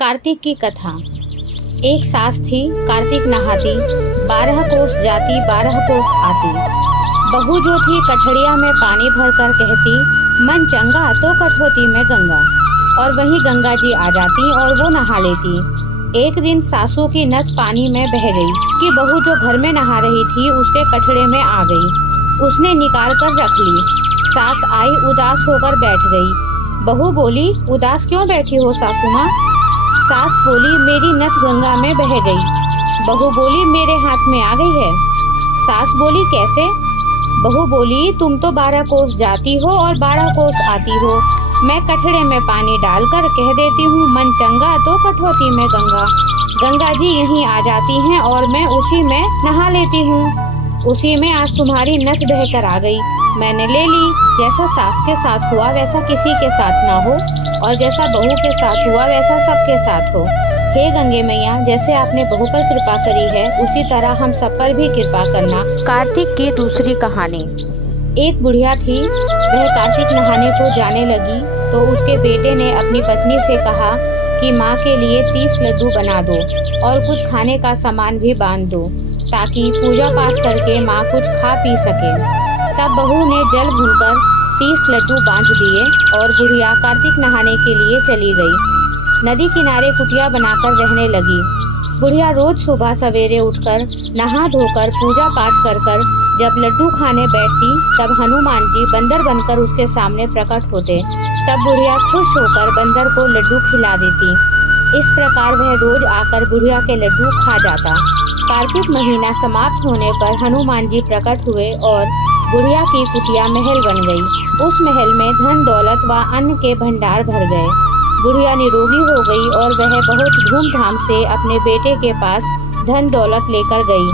कार्तिक की कथा। एक सास थी, कार्तिक नहाती, 12 कोस जाती 12 कोस आती। बहू जो थी कठड़िया में पानी भरकर कहती, मन चंगा तो कठौती में गंगा। और वहीं गंगा जी आ जाती और वो नहा लेती। एक दिन सासू की नस पानी में बह गई कि बहू जो घर में नहा रही थी उसके कठड़े में आ गई। उसने निकाल कर रख ली। सास आई, उदास होकर बैठ गई। बहू बोली, उदास क्यों बैठी हो सासू माँ? सास बोली, मेरी नस गंगा में बह गई। बहू बोली, मेरे हाथ में आ गई है। सास बोली, कैसे? बहू बोली, तुम तो 12 कोस जाती हो और 12 कोस आती हो। मैं कठड़े में पानी डालकर कह देती हूँ मन चंगा तो कठौती में गंगा। गंगा जी यहीं आ जाती हैं और मैं उसी में नहा लेती हूँ। उसी में आज तुम्हारी नस बहकर आ गई, मैंने ले ली। जैसा सास के साथ हुआ वैसा किसी के साथ ना हो, और जैसा बहू के साथ हुआ वैसा सबके साथ हो। हे गंगे मैया, जैसे आपने बहू पर कृपा करी है उसी तरह हम सब पर भी कृपा करना। कार्तिक की दूसरी कहानी। एक बुढ़िया थी, वह कार्तिक नहाने को जाने लगी तो उसके बेटे ने अपनी पत्नी से कहा कि माँ के लिए 30 लड्डू बना दो और कुछ खाने का सामान भी बांध दो ताकि पूजा पाठ करके माँ कुछ खा पी सके। तब बहू ने जल भूनकर 30 लड्डू बांध दिए और बुढ़िया कार्तिक नहाने के लिए चली गई। नदी किनारे कुटिया बनाकर रहने लगी। बुढ़िया रोज सुबह सवेरे उठकर नहा धोकर पूजा पाठ कर जब लड्डू खाने बैठती तब हनुमान जी बंदर बनकर उसके सामने प्रकट होते। तब बुढ़िया खुश होकर बंदर को लड्डू खिला देती। इस प्रकार वह रोज आकर बुढ़िया के लड्डू खा जाता। कार्तिक महीना समाप्त होने पर हनुमान जी प्रकट हुए और बुढ़िया की कुटिया महल बन गई। उस महल में धन दौलत व अन्न के भंडार भर गए। बुढ़िया निरोगी हो गई और वह बहुत धूमधाम से अपने बेटे के पास धन दौलत लेकर गई।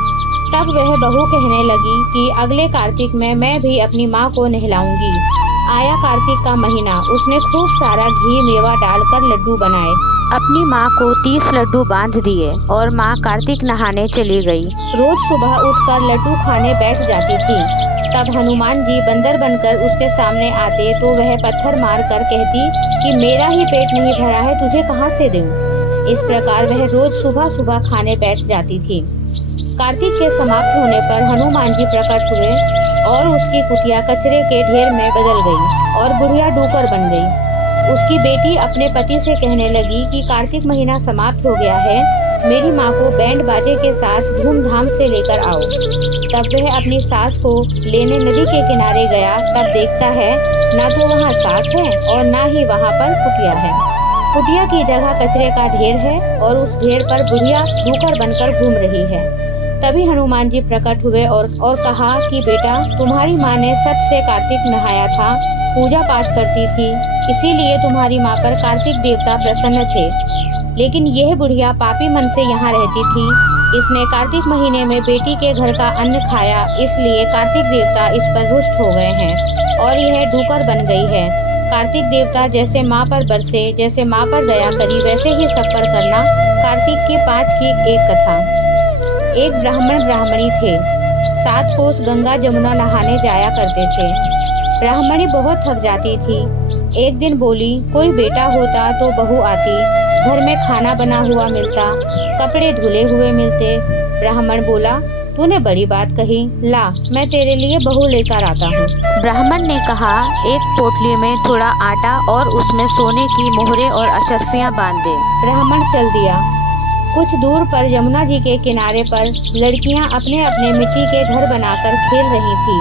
तब वह बहू कहने लगी कि अगले कार्तिक में मैं भी अपनी माँ को नहलाऊंगी। आया कार्तिक का महीना, उसने खूब सारा घी मेवा डालकर लड्डू बनाए, अपनी माँ को 30 लड्डू बांध दिए और माँ कार्तिक नहाने चली गई। रोज सुबह उठकर लड्डू खाने बैठ जाती थी। तब हनुमान जी बंदर बनकर उसके सामने आते तो वह पत्थर मार कर कहती कि मेरा ही पेट नहीं भरा है, तुझे कहाँ से दूं? इस प्रकार वह रोज सुबह सुबह खाने बैठ जाती थी। कार्तिक के समाप्त होने पर हनुमान जी प्रकट हुए और उसकी कुटिया कचरे के ढेर में बदल गई और बुढ़िया डूकर बन गई। उसकी बेटी अपने पति से कहने लगी कि कार्तिक महीना समाप्त हो गया है, मेरी माँ को बैंड बाजे के साथ धूमधाम से लेकर आओ। तब वह अपनी सास को लेने नदी के किनारे गया। तब देखता है ना तो वहाँ सास है और ना ही वहाँ पर कुटिया है। कुटिया की जगह कचरे का ढेर है और उस ढेर पर बुढ़िया डूकर बनकर घूम रही है। तभी हनुमान जी प्रकट हुए और कहा कि बेटा, तुम्हारी माँ ने सच से कार्तिक नहाया था, पूजा पाठ करती थी, इसीलिए तुम्हारी माँ पर कार्तिक देवता प्रसन्न थे। लेकिन यह बुढ़िया पापी मन से यहाँ रहती थी। इसने कार्तिक महीने में बेटी के घर का अन्न खाया, इसलिए कार्तिक देवता इस पर रुष्ट हो गए हैं और यह डूकर बन गई है। कार्तिक देवता जैसे माँ पर बरसे, जैसे माँ पर दया करी, वैसे ही सब पर करना। कार्तिक की 5 की एक कथा। एक ब्राह्मण ब्राह्मणी थे। 7 कोस गंगा जमुना नहाने जाया करते थे। ब्राह्मणी बहुत थक जाती थी। एक दिन बोली, कोई बेटा होता तो बहू आती, घर में खाना बना हुआ मिलता, कपड़े धुले हुए मिलते। ब्राह्मण बोला, तूने बड़ी बात कही, ला मैं तेरे लिए बहू लेकर आता हूँ। ब्राह्मण ने कहा, एक पोटली में थोड़ा आटा और उसमें सोने की मोहरे और अशर्फियाँ बांध दे। ब्राह्मण चल दिया। कुछ दूर पर यमुना जी के किनारे पर लड़कियां अपने अपने मिट्टी के घर बनाकर खेल रही थी।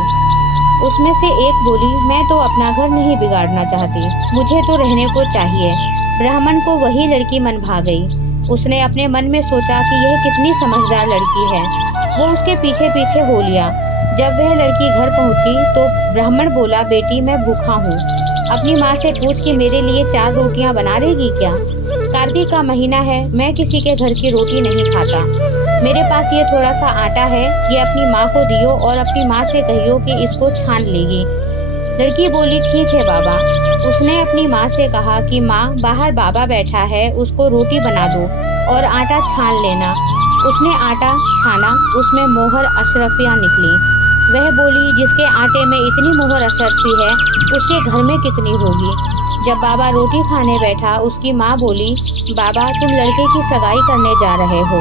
उसमें से एक बोली, मैं तो अपना घर नहीं बिगाड़ना चाहती, मुझे तो रहने को चाहिए। ब्राह्मण को वही लड़की मन भा गई। उसने अपने मन में सोचा कि यह कितनी समझदार लड़की है। वो उसके पीछे पीछे हो लिया। जब वह लड़की घर पहुंची तो ब्राह्मण बोला, बेटी मैं भूखा हूँ, अपनी माँ से पूछ कि मेरे लिए 4 रोटियाँ बना देगी क्या? कार्तिक का महीना है, मैं किसी के घर की रोटी नहीं खाता। मेरे पास ये थोड़ा सा आटा है, ये अपनी माँ को दियो और अपनी माँ से कहियो कि इसको छान लेगी। लड़की बोली, ठीक है बाबा। उसने अपनी माँ से कहा कि माँ, बाहर बाबा बैठा है, उसको रोटी बना दो और आटा छान लेना। उसने आटा छाना, उसमें मोहर अशरफियाँ निकली। वह बोली, जिसके आटे में इतनी मोहर अशरफी है उसके घर में कितनी होगी। जब बाबा रोटी खाने बैठा, उसकी माँ बोली, बाबा तुम लड़के की सगाई करने जा रहे हो।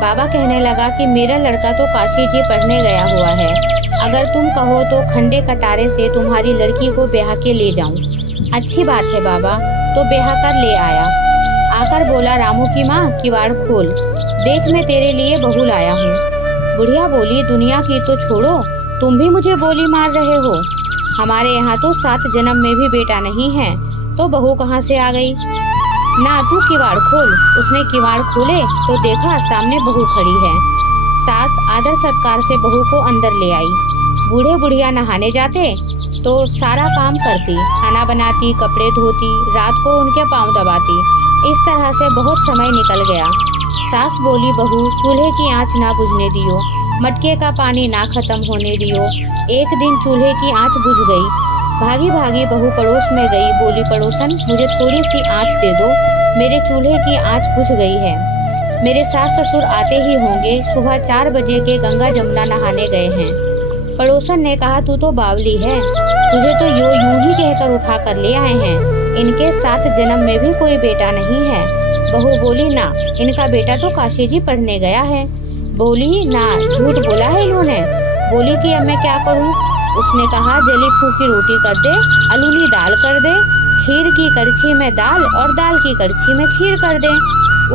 बाबा कहने लगा कि मेरा लड़का तो काशी जी पढ़ने गया हुआ है, अगर तुम कहो तो खंडे कटारे से तुम्हारी लड़की को ब्याह के ले जाऊं। अच्छी बात है बाबा, तो ब्याह कर ले आया। आकर बोला रामू की माँ, किवाड़ खोल, देख मैं तेरे लिए बहू लाया हूँ। बुढ़िया बोली, दुनिया की तो छोड़ो, तुम भी मुझे बोली मार रहे हो। हमारे यहाँ तो 7 जन्म में भी बेटा नहीं है, तो बहू कहाँ से आ गई? ना तू किवाड़ खोल। उसने किवाड़ खोले तो देखा सामने बहू खड़ी है। सास आदर सत्कार से बहू को अंदर ले आई। बूढ़े बुढ़िया नहाने जाते तो सारा काम करती, खाना बनाती, कपड़े धोती, रात को उनके पांव दबाती। इस तरह से बहुत समय निकल गया। सास बोली, बहू चूल्हे की आंच ना बुझने दियो, मटके का पानी ना खत्म होने दियो। एक दिन चूल्हे की आंच बुझ गई। भागी भागी बहू पड़ोस में गई, बोली, पड़ोसन मुझे थोड़ी सी आंच दे दो, मेरे चूल्हे की आंच बुझ गई है। मेरे सास ससुर आते ही होंगे, सुबह 4 बजे के गंगा जमुना नहाने गए हैं। पड़ोसन ने कहा, तू तो बावली है, तुझे तो यूं ही कहकर उठा कर ले आए हैं, इनके 7 जन्म में भी कोई बेटा नहीं है। बहू बोली, ना, इनका बेटा तो काशी जी पढ़ने गया है। बोली, ना, झूठ बोला है इन्होंने। बोली कि अब मैं क्या करूं? उसने कहा, जली फूकी रोटी कर दे, अलूनी दाल कर दे, खीर की कड़छी में दाल और दाल की कड़छी में खीर कर दे।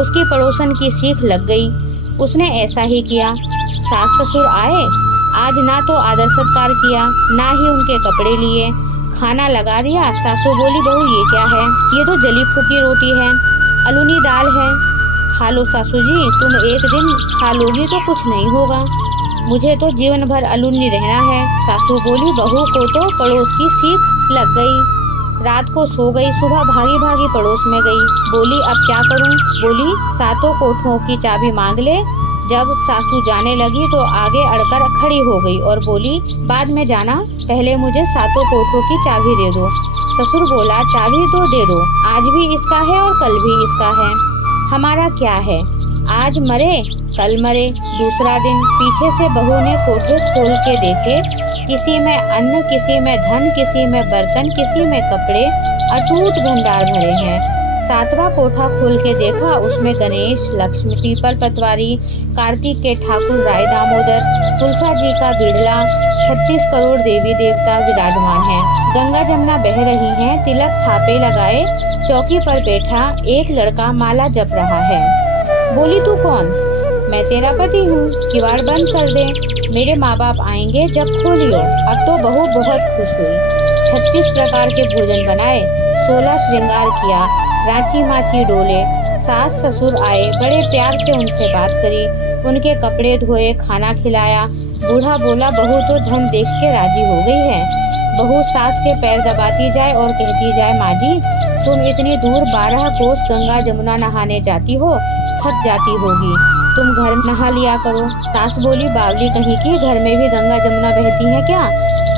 उसकी पड़ोसन की सीख लग गई। उसने ऐसा ही किया। सास ससुर आए, आज ना तो आदर सत्कार किया, ना ही उनके कपड़े लिए, खाना लगा दिया। सासू बोली, बहू ये क्या है? ये तो जली फूकी रोटी है, अलूनी दाल है, खा लो सासू जी, तुम एक दिन खा लोगी तो कुछ नहीं होगा, मुझे तो जीवन भर अलूनी रहना है। सासू बोली, बहू को तो पड़ोस की सीख लग गई। रात को सो गई, सुबह भागी भागी पड़ोस में गई। बोली, अब क्या करूं? बोली, 7 कोठों की चाबी मांग ले। जब सासू जाने लगी तो आगे अड़कर खड़ी हो गई और बोली, बाद में जाना, पहले मुझे 7 कोठों की चाबी दे दो। ससुर बोला, चाबी तो दे दो, आज भी इसका है और कल भी इसका है, हमारा क्या है? आज मरे कल मरे। दूसरा दिन पीछे से बहू ने कोठे खोल के देखे, किसी में अन्न, किसी में धन, किसी में बर्तन, किसी में कपड़े, अटूट भंडार भरे हैं। 7वां कोठा खोल के देखा, उसमें गणेश, लक्ष्मी, पीपल पतवारी, कार्तिक के ठाकुर राय दामोदर, तुलसा जी का बिड़ला, 36 करोड़ देवी देवता विराजमान हैं। गंगा जमुना बह रही हैं, तिलक थापे लगाए, चौकी पर बैठा एक लड़का माला जप रहा है। बोली, तू कौन? मैं तेरा पति हूँ, किवाड़ बंद कर दे, मेरे माँ बाप आएंगे जब खोलियो। अब तो बहू बहुत खुश हुई। 36 प्रकार के भोजन बनाए, 16 श्रृंगार किया, रांची माची डोले। सास ससुर आए, बड़े प्यार से उनसे बात करी, उनके कपड़े धोए, खाना खिलाया। बूढ़ा बोला, बहू तो धन देख के राजी हो गई है। बहू सास के पैर दबाती जाए और कहती जाए, माँ जी तुम इतनी दूर 12 कोस गंगा जमुना नहाने जाती हो, थक जाती होगी, तुम घर नहा लिया करो। सास बोली, बावली कहीं की, घर में भी गंगा जमुना बहती है क्या?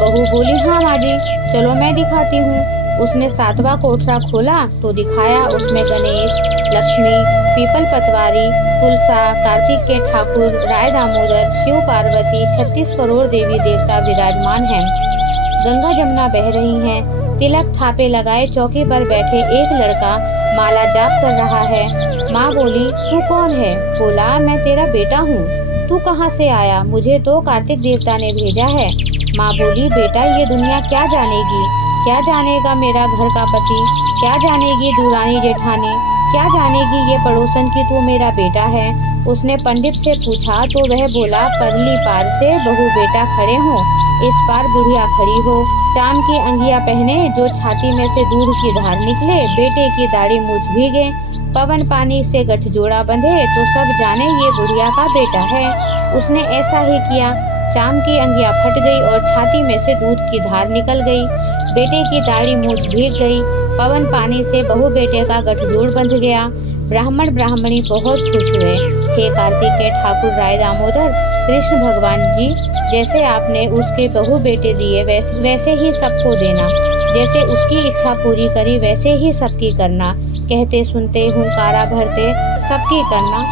बहू बोली, हाँ माँ जी, चलो मैं दिखाती हूँ। उसने 7वां कोठरा खोला तो दिखाया, उसमें गणेश, लक्ष्मी, पीपल पतवारी, तुलसा, कार्तिक के ठाकुर राय दामोदर, शिव पार्वती, 36 करोड़ देवी देवता विराजमान हैं। गंगा जमुना बह रही हैं। तिलक थापे लगाए चौकी पर बैठे एक लड़का माला जाप कर रहा है। माँ बोली, तू कौन है? बोला, मैं तेरा बेटा हूँ। तू कहाँ से आया? मुझे तो कार्तिक देवता ने भेजा है। माँ बोली, बेटा ये दुनिया क्या जानेगी, क्या जानेगा मेरा घर का पति, क्या जानेगी दूरानी जेठानी, क्या जानेगी ये पड़ोसन की तू मेरा बेटा है। उसने पंडित से पूछा तो वह बोला, परली पार से बहू बेटा खड़े हों, इस पार बुढ़िया खड़ी हो, चांद की अंगिया पहने, जो छाती में से दूध की धार निकले, बेटे की दाढ़ी मूछ भीगे, पवन पानी से गठजोड़ा बंधे, तो सब जाने ये बुढ़िया का बेटा है। उसने ऐसा ही किया, चांद की अंगिया फट गई और छाती में से दूध की धार निकल गई, बेटे की दाढ़ी मूछ भीग गई, पवन पानी से बहू बेटे का गठजोड़ बंध गया। ब्राह्मण ब्राह्मणी बहुत खुश हुए। हे कार्तिक के ठाकुर राय दामोदर, कृष्ण भगवान जी, जैसे आपने उसके बहू बेटे दिए वैसे ही सबको देना, जैसे उसकी इच्छा पूरी करी वैसे ही सबकी करना, कहते सुनते हुंकारा भरते सबकी करना।